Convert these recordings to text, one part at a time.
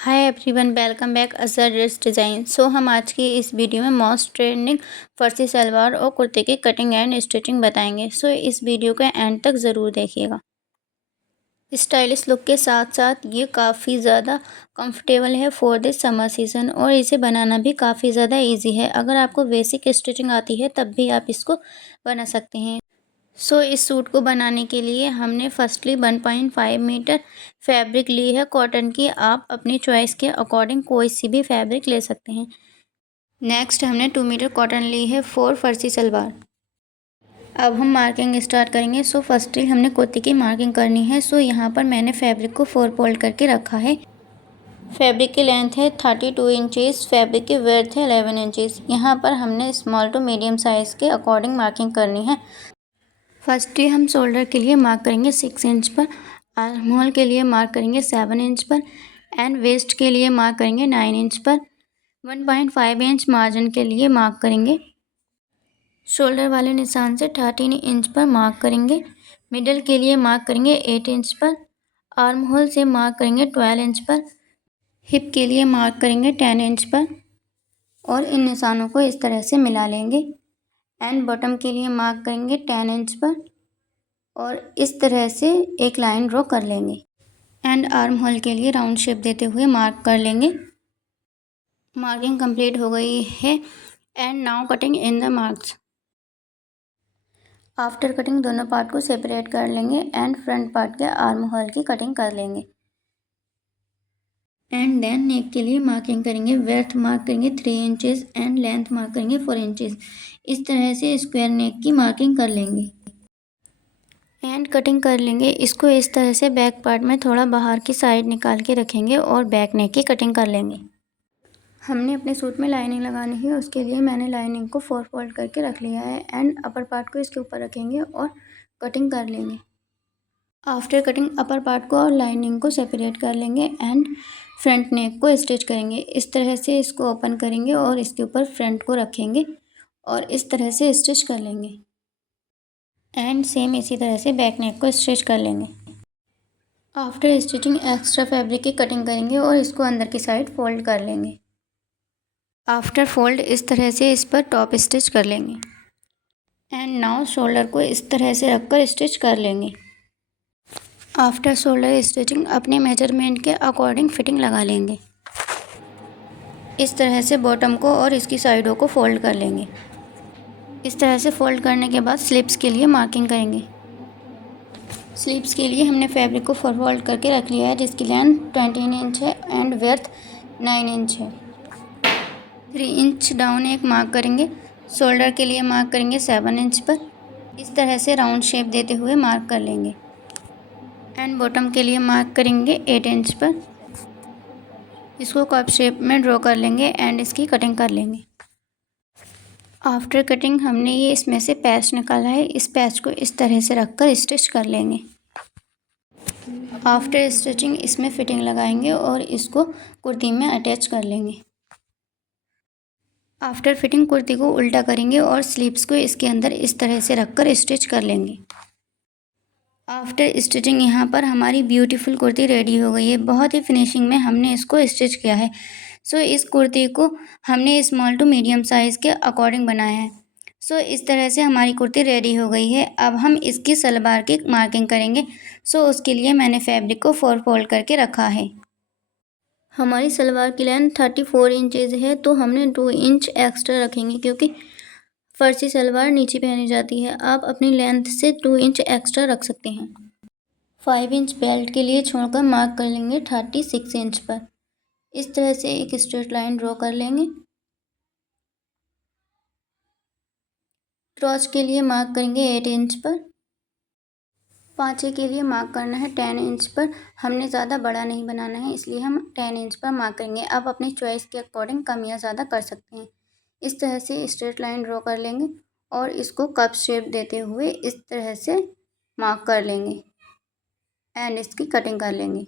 Hi everyone, welcome back Azhar dress design. हम आज की इस वीडियो में मोस्ट ट्रेंडिंग फर्सी सलवार और कुर्ते की कटिंग एंड स्टिचिंग बताएंगे। इस वीडियो के एंड तक ज़रूर देखिएगा। स्टाइलिश लुक के साथ साथ ये काफ़ी ज़्यादा कंफर्टेबल है फॉर दिस समर सीज़न और इसे बनाना भी काफ़ी ज़्यादा इजी है। अगर आपको बेसिक स्टिचिंग आती है तब भी आप इसको बना सकते हैं। इस सूट को बनाने के लिए हमने फर्स्टली 1.5 मीटर फैब्रिक ली है कॉटन की। आप अपनी चॉइस के अकॉर्डिंग कोई सी भी फैब्रिक ले सकते हैं। नेक्स्ट हमने 2 मीटर कॉटन ली है फॉर फर्सी सलवार। अब हम मार्किंग स्टार्ट करेंगे। फर्स्टली हमने कुर्ती की मार्किंग करनी है। यहाँ पर मैंने फैब्रिक को 4 फोल्ड करके रखा है। फैब्रिक की लेंथ है 32 इंचेस, फैब्रिक की विड्थ है 11 इंचेस। यहाँ पर हमने स्मॉल टू मीडियम साइज़ के अकॉर्डिंग मार्किंग करनी है। फर्स्टली हम शोल्डर के लिए मार्क करेंगे 6 इंच पर, आर्म होल के लिए मार्क करेंगे 7 इंच पर एंड वेस्ट के लिए मार्क करेंगे 9 इंच पर। 1.5 इंच मार्जिन के लिए मार्क करेंगे। शोल्डर वाले निशान से 13 इंच पर मार्क करेंगे। मिडल के लिए मार्क करेंगे 8 इंच पर। आर्म होल से मार्क करेंगे 12 इंच पर। हिप के लिए मार्क करेंगे 10 इंच पर और इन निशानों को इस तरह से मिला लेंगे। एंड बॉटम के लिए मार्क करेंगे 10 इंच पर और इस तरह से एक लाइन ड्रॉ कर लेंगे। एंड आर्म होल के लिए राउंड शेप देते हुए मार्क कर लेंगे। मार्किंग कंप्लीट हो गई है and now cutting in the marks. After cutting दोनों पार्ट को सेपरेट कर लेंगे एंड फ्रंट पार्ट के आर्म होल की कटिंग कर लेंगे। एंड देन नेक के लिए मार्किंग करेंगे। विड्थ मार्क करेंगे 3 इंचेस एंड लेंथ मार्क करेंगे 4 इंचेस। इस तरह से स्क्वायर नेक की मार्किंग कर लेंगे एंड कटिंग कर लेंगे। इसको इस तरह से बैक पार्ट में थोड़ा बाहर की साइड निकाल के रखेंगे और बैक नेक की कटिंग कर लेंगे। हमने अपने सूट में लाइनिंग लगानी है, उसके लिए मैंने लाइनिंग को 4 फोल्ड करके रख लिया है एंड अपर पार्ट को इसके ऊपर रखेंगे और कटिंग कर लेंगे। आफ्टर कटिंग अपर पार्ट को और लाइनिंग को सेपरेट कर लेंगे एंड फ्रंट नेक को स्टिच करेंगे। इस तरह से इसको ओपन करेंगे और इसके ऊपर फ्रंट को रखेंगे और इस तरह से स्टिच कर लेंगे एंड सेम इसी तरह से बैक नेक को स्टिच कर लेंगे। आफ्टर स्टिचिंग एक्स्ट्रा फैब्रिक की कटिंग करेंगे और इसको अंदर की साइड फोल्ड कर लेंगे। आफ्टर फोल्ड इस तरह से इस पर टॉप स्टिच कर लेंगे एंड नाउ शोल्डर को इस तरह से रखकर स्टिच कर लेंगे। आफ्टर शोल्डर स्टिचिंग अपने मेजरमेंट के अकॉर्डिंग फिटिंग लगा लेंगे। इस तरह से बॉटम को और इसकी साइडों को फोल्ड कर लेंगे। इस तरह से फोल्ड करने के बाद स्लिप्स के लिए मार्किंग करेंगे। स्लीव्स के लिए हमने फैब्रिक को फोल्ड करके रख लिया है जिसकी लेंथ 20 इंच है एंड विड्थ 9 इंच है। 3 इंच डाउन एक मार्क करेंगे। शोल्डर के लिए मार्क करेंगे 7 इंच पर। इस तरह से राउंड शेप देते हुए मार्क कर लेंगे एंड बॉटम के लिए मार्क करेंगे 8 इंच पर। इसको कप शेप में ड्रॉ कर लेंगे एंड इसकी कटिंग कर लेंगे। आफ्टर कटिंग हमने ये इसमें से पैच निकाला है। इस पैच को इस तरह से रखकर स्टिच कर लेंगे। आफ्टर स्टिचिंग इसमें फिटिंग लगाएंगे और इसको कुर्ती में अटैच कर लेंगे। आफ्टर फिटिंग कुर्ती को उल्टा करेंगे और स्लीव्स को इसके अंदर इस तरह से रखकर स्टिच कर लेंगे। आफ्टर स्टिचिंग यहाँ पर हमारी ब्यूटीफुल कुर्ती रेडी हो गई है। बहुत ही फिनिशिंग में हमने इसको स्टिच किया है। इस कुर्ती को हमने स्मॉल टू मीडियम साइज़ के अकॉर्डिंग बनाया है। इस तरह से हमारी कुर्ती रेडी हो गई है। अब हम इसकी सलवार की मार्किंग करेंगे। उसके लिए मैंने फैब्रिक को 4 फोल्ड करके रखा है। हमारी सलवार की लेंथ 34 इंचेस है तो हमने 2 इंच एक्स्ट्रा रखेंगे क्योंकि फर्सी सलवार नीचे पहनी जाती है। आप अपनी लेंथ से 2 इंच एक्स्ट्रा रख सकते हैं। 5 इंच बेल्ट के लिए छोड़कर मार्क कर लेंगे 36 इंच पर। इस तरह से एक स्ट्रेट लाइन ड्रॉ कर लेंगे। क्रॉच के लिए मार्क करेंगे 8 इंच पर। पाँचे के लिए मार्क करना है 10 इंच पर। हमने ज़्यादा बड़ा नहीं बनाना है इसलिए हम 10 इंच पर मार्क करेंगे। आप अपनी चॉइस के अकॉर्डिंग कम या ज़्यादा कर सकते हैं। इस तरह से स्ट्रेट लाइन ड्रॉ कर लेंगे और इसको कप शेप देते हुए इस तरह से मार्क कर लेंगे एंड इसकी कटिंग कर लेंगे।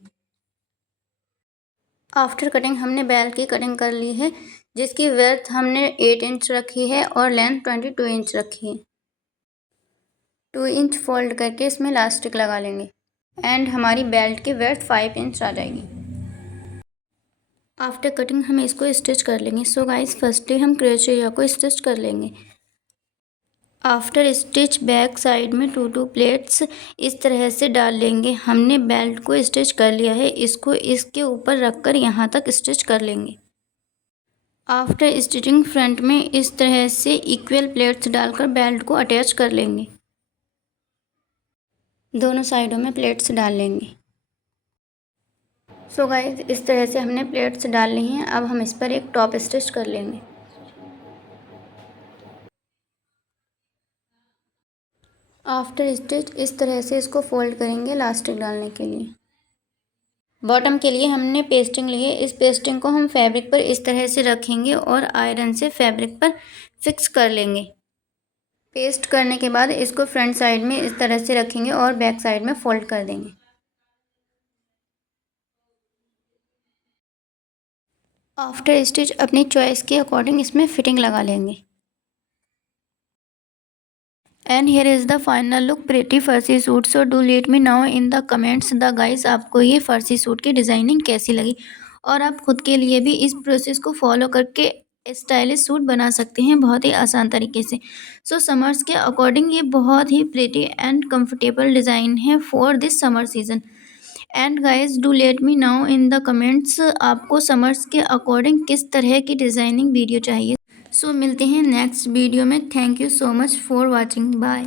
आफ्टर कटिंग हमने बेल्ट की कटिंग कर ली है जिसकी विड्थ हमने 8 इंच रखी है और लेंथ 22 इंच रखी है। 2 इंच फोल्ड करके इसमें इलास्टिक लगा लेंगे एंड हमारी बेल्ट की विड्थ 5 इंच आ जाएगी। आफ्टर कटिंग हम इसको स्टिच कर लेंगे। सो गाइस फर्स्टली हम क्रोशे को स्टिच कर लेंगे। आफ्टर स्टिच बैक साइड में 2 प्लेट्स इस तरह से डाल लेंगे। हमने बेल्ट को स्टिच कर लिया है, इसको इसके ऊपर रखकर यहाँ तक स्टिच कर लेंगे। आफ्टर स्टिचिंग फ्रंट में इस तरह से इक्वल प्लेट्स डालकर बेल्ट को अटैच कर लेंगे। दोनों साइडों में प्लेट्स डाल लेंगे। सो गाइस इस तरह से हमने प्लेट्स डाल ली हैं। अब हम इस पर एक टॉप स्टिच कर लेंगे। आफ्टर स्टिच इस तरह से इसको फोल्ड करेंगे इलास्टिक डालने के लिए। बॉटम के लिए हमने पेस्टिंग ली है। इस पेस्टिंग को हम फैब्रिक पर इस तरह से रखेंगे और आयरन से फैब्रिक पर फिक्स कर लेंगे। पेस्ट करने के बाद इसको फ्रंट साइड में इस तरह से रखेंगे और बैक साइड में फोल्ड कर देंगे। आफ्टर स्टिच अपनी चॉइस के अकॉर्डिंग इसमें फिटिंग लगा लेंगे। And here is the final look pretty फर्सी suit. So do let me know in the comments the guys आपको ये फर्सी सूट की डिज़ाइनिंग कैसी लगी और आप खुद के लिए भी इस प्रोसेस को फॉलो करके स्टाइलिश सूट बना सकते हैं बहुत ही आसान तरीके से। सो समर्स के अकॉर्डिंग ये बहुत ही प्रिटी एंड कंफर्टेबल डिज़ाइन है for this summer season. And guys do let me know in the comments आपको समर्स के अकॉर्डिंग किस तरह की डिज़ाइनिंग वीडियो चाहिए। सो मिलते हैं नेक्स्ट वीडियो में। Thank you so much for watching. Bye.